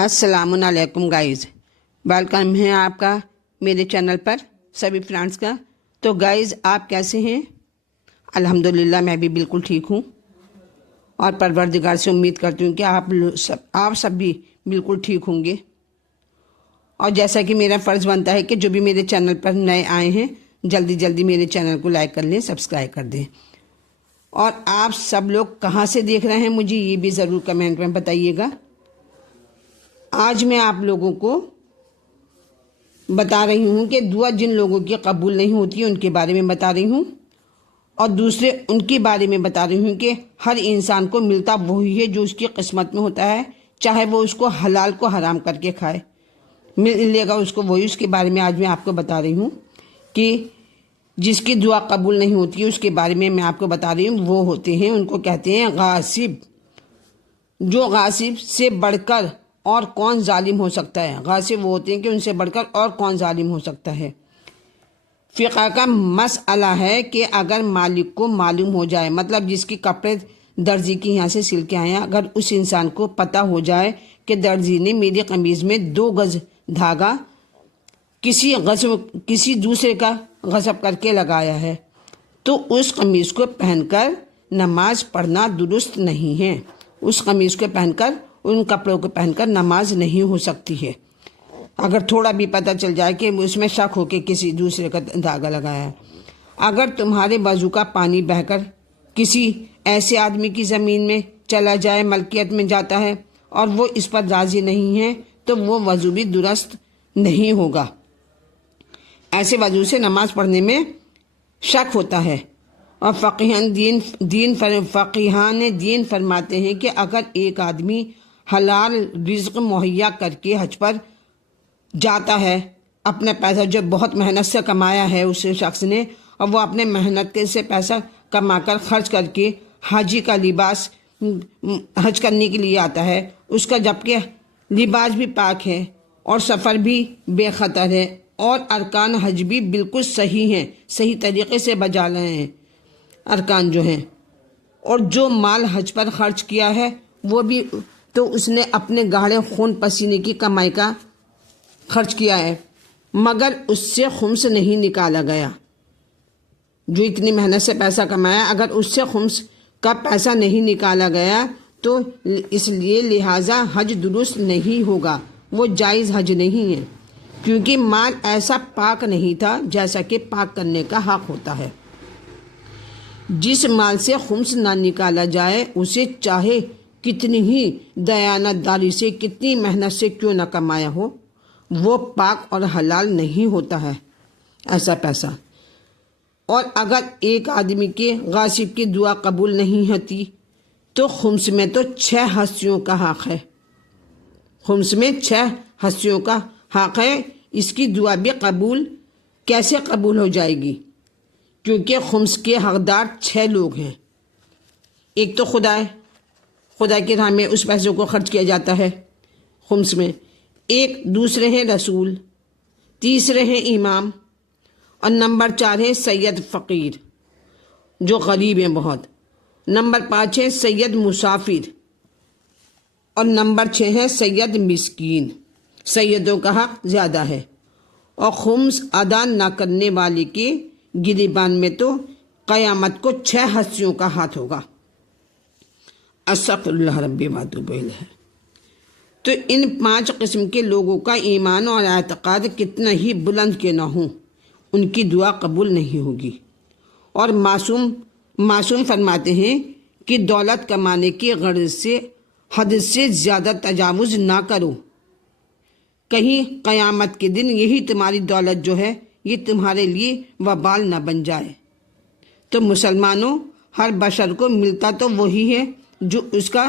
अस्सलाम वालेकुम guys, welcome है आपका मेरे चैनल पर सभी फ्रेंड्स का। तो गाइज़, आप कैसे हैं? अल्हम्दुलिल्लाह मैं भी बिल्कुल ठीक हूँ और परवरदिगार से उम्मीद करती हूँ कि आप सब भी बिल्कुल ठीक होंगे। और जैसा कि मेरा फ़र्ज़ बनता है कि जो भी मेरे चैनल पर नए आए हैं जल्दी जल्दी मेरे चैनल को लाइक कर लें, सब्सक्राइब कर दें। और आप सब लोग कहाँ से देख रहे हैं मुझे ये भी ज़रूर कमेंट में बताइएगा। आज मैं आप लोगों को बता रही हूँ कि दुआ जिन लोगों की कबूल नहीं होती है उनके बारे में बता रही हूँ, और दूसरे उनके बारे में बता रही हूँ कि हर इंसान को मिलता वही है जो उसकी किस्मत में होता है, चाहे वो उसको हलाल को हराम करके खाए, मिलेगा उसको वही। उसके बारे में आज मैं आपको बता रही हूँ कि जिसकी दुआ कबूल नहीं होती है उसके बारे में मैं आपको बता रही हूँ। वो होते हैं, उनको कहते हैं गासिब। जो गासिब से बढ़कर और कौन जालिम हो सकता है। गासिब वो होते हैं कि उनसे बढ़कर और कौन जालिम हो सकता है। फ़िक़ह का मसला है कि अगर मालिक को मालूम हो जाए, मतलब जिसकी कपड़े दर्जी के यहाँ से सिल के आए हैं, अगर उस इंसान को पता हो जाए कि दर्जी ने मेरी कमीज़ में 2 गज धागा किसी दूसरे का गज़ब करके लगाया है, तो उस कमीज़ को पहनकर नमाज पढ़ना दुरुस्त नहीं है। उस कमीज़ को पहनकर, उन कपड़ों को पहनकर नमाज नहीं हो सकती है। अगर थोड़ा भी पता चल जाए कि उसमें शक हो कि किसी दूसरे का धागा लगाया है। अगर तुम्हारे वज़ू का पानी बहकर किसी ऐसे आदमी की ज़मीन में चला जाए, मलकियत में जाता है, और वो इस पर राज़ी नहीं है, तो वो वज़ू भी दुरुस्त नहीं होगा। ऐसे वज़ू से नमाज पढ़ने में शक होता है। और फ़क़ीहान दीन फरमाते हैं कि अगर एक आदमी हलाल रिज़्क़ मुहैया करके हज पर जाता है, अपना पैसा जो बहुत मेहनत से कमाया है उस शख्स ने, और वो अपने मेहनत से पैसा कमाकर खर्च करके हाजी का लिबास हज करने के लिए आता है, उसका जबकि लिबास भी पाक है और सफ़र भी बेखतर है और अरकान हज भी बिल्कुल सही हैं, सही तरीक़े से बजा रहे हैं अरकान जो हैं, और जो माल हज पर खर्च किया है वो भी तो उसने अपने गाढ़े खून पसीने की कमाई का खर्च किया है, मगर उससे खुम्स नहीं निकाला गया। जो इतनी मेहनत से पैसा कमाया, अगर उससे खुम्स का पैसा नहीं निकाला गया तो इसलिए लिहाजा हज दुरुस्त नहीं होगा, वो जायज़ हज नहीं है, क्योंकि माल ऐसा पाक नहीं था जैसा कि पाक करने का हक़ होता है। जिस माल से खुम्स ना निकाला जाए उसे चाहे कितनी ही दयानतदारी से, कितनी मेहनत से क्यों ना कमाया हो, वो पाक और हलाल नहीं होता है ऐसा पैसा। और अगर एक आदमी के गासिब की दुआ कबूल नहीं होती तो खुम्स में तो 6 हस्तियों का हक़ है। खुम्स में 6 हस्तियों का हक़ है। इसकी दुआ भी कैसे कबूल हो जाएगी, क्योंकि खुम्स के हकदार 6 लोग हैं। एक तो खुदा की राह में उस पैसों को खर्च किया जाता है खुम्स में। एक दूसरे हैं रसूल, तीसरे हैं इमाम, और नंबर 4 है सैयद फ़कीर जो गरीब हैं बहुत, नंबर 5 है सैयद मुसाफिर, और नंबर 6 है सैयद मिस्कीन। सैयदों का हक़ ज़्यादा है। और खुम्स अदा न करने वाले के गिरीबान में तो क़यामत को 6 हस्तियों का हाथ होगा। अस्तग़फिरुल्लाह रब्बी व अतूबु इलैह। तो इन 5 किस्म के लोगों का ईमान और एतक़ाद कितना ही बुलंद के ना हो, उनकी दुआ कबूल नहीं होगी। और मासूम फरमाते हैं कि दौलत कमाने की गर्ज से हद से ज़्यादा तजावुज़ ना करो, कहीं क़यामत के दिन यही तुम्हारी दौलत जो है ये तुम्हारे लिए वबाल ना बन जाए। तो मुसलमानों, हर बशर को मिलता तो वही है जो उसका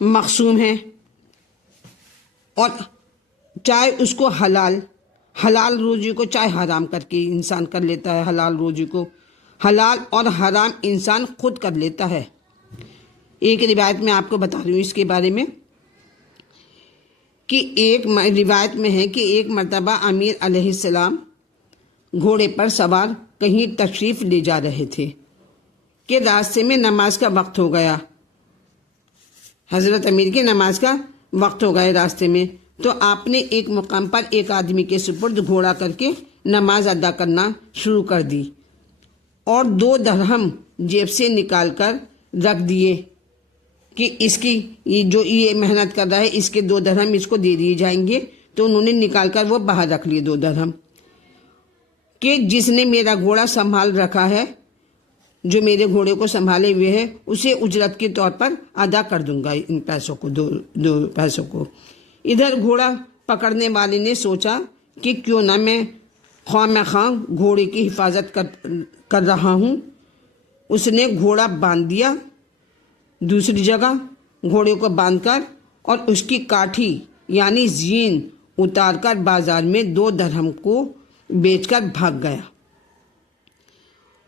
मक़सूम है, और चाहे उसको हलाल रोज़ी को चाहे हराम करके इंसान कर लेता है। हलाल रोज़ी को हलाल और हराम इंसान खुद कर लेता है। एक रिवायत में आपको बता रही हूँ इसके बारे में कि एक रिवायत में है कि एक मर्तबा अमीर अलैहिस्सलाम घोड़े पर सवार कहीं तशरीफ़ ले जा रहे थे कि रास्ते में नमाज का वक्त हो गया। हज़रत अमीर की नमाज का وقت ہو گئے راستے میں، تو آپ نے ایک مقام پر ایک آدمی کے سپرد گھوڑا کر کے نماز ادا کرنا شروع کر دی اور 2 درہم جیب سے نکال کر رکھ دیے کہ اس کی یہ محنت کر رہا ہے، اس کے 2 درہم اس کو دے دیے جائیں گے۔ تو انہوں نے نکال کر وہ باہر رکھ لیے 2 درہم کہ جس نے میرا گھوڑا سنبھال رکھا ہے، جو میرے گھوڑے کو سنبھالے ہوئے ہے، اسے اجرت کے طور پر ادا کر دوں گا ان پیسوں کو، 2 پیسوں کو۔ ادھر گھوڑا پکڑنے والے نے سوچا کہ کیوں نہ میں خواہ مخواہ گھوڑے کی حفاظت کر رہا ہوں۔ اس نے گھوڑا باندھ دیا دوسری جگہ، گھوڑے کو باندھ کر اور اس کی کاٹھی یعنی زین اتار کر بازار میں 2 درہم کو بیچ کر بھاگ گیا۔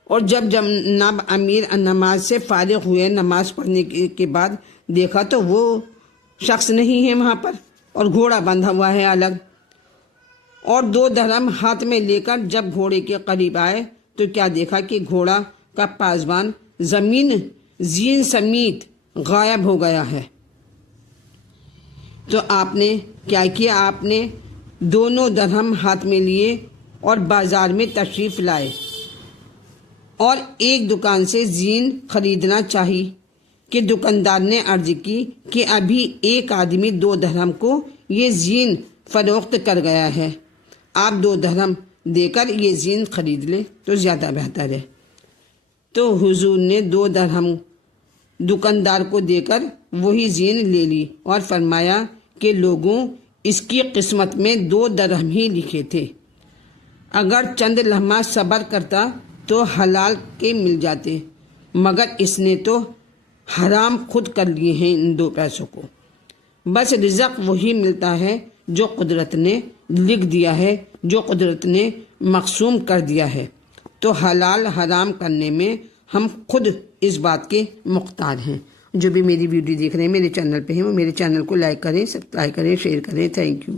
اور جب جناب امیر نماز سے فارغ ہوئے، نماز پڑھنے کے بعد دیکھا تو وہ شخص نہیں ہے وہاں پر اور گھوڑا بندھا ہوا ہے الگ، اور 2 درہم ہاتھ میں لے کر جب گھوڑے کے قریب آئے تو کیا دیکھا کہ گھوڑا کا پاسبان زین سمیت غائب ہو گیا ہے۔ تو آپ نے کیا کیا؟ آپ نے 2 درہم ہاتھ میں لیے اور بازار میں تشریف لائے اور ایک دکان سے زین خریدنا چاہی کہ دکاندار نے عرض کی کہ ابھی ایک آدمی 2 درہم کو یہ زین فروخت کر گیا ہے، آپ 2 درہم دے کر یہ زین خرید لیں تو زیادہ بہتر ہے۔ تو حضور نے 2 درہم دکاندار کو دے کر وہی زین لے لی اور فرمایا کہ لوگوں، اس کی قسمت میں 2 درہم ہی لکھے تھے، اگر چند لمحہ صبر کرتا تو حلال کے مل جاتے، مگر اس نے تو حرام خود کر لیے ہیں ان 2 پیسوں کو۔ بس رزق وہی ملتا ہے جو قدرت نے لکھ دیا ہے، جو قدرت نے مقسوم کر دیا ہے، تو حلال حرام کرنے میں ہم خود اس بات کے مختار ہیں۔ جو بھی میری ویڈیو دیکھ رہے ہیں، میرے چینل پہ ہیں، وہ میرے چینل کو لائک کریں، سبسکرائب کریں، شیئر کریں۔ Thank you.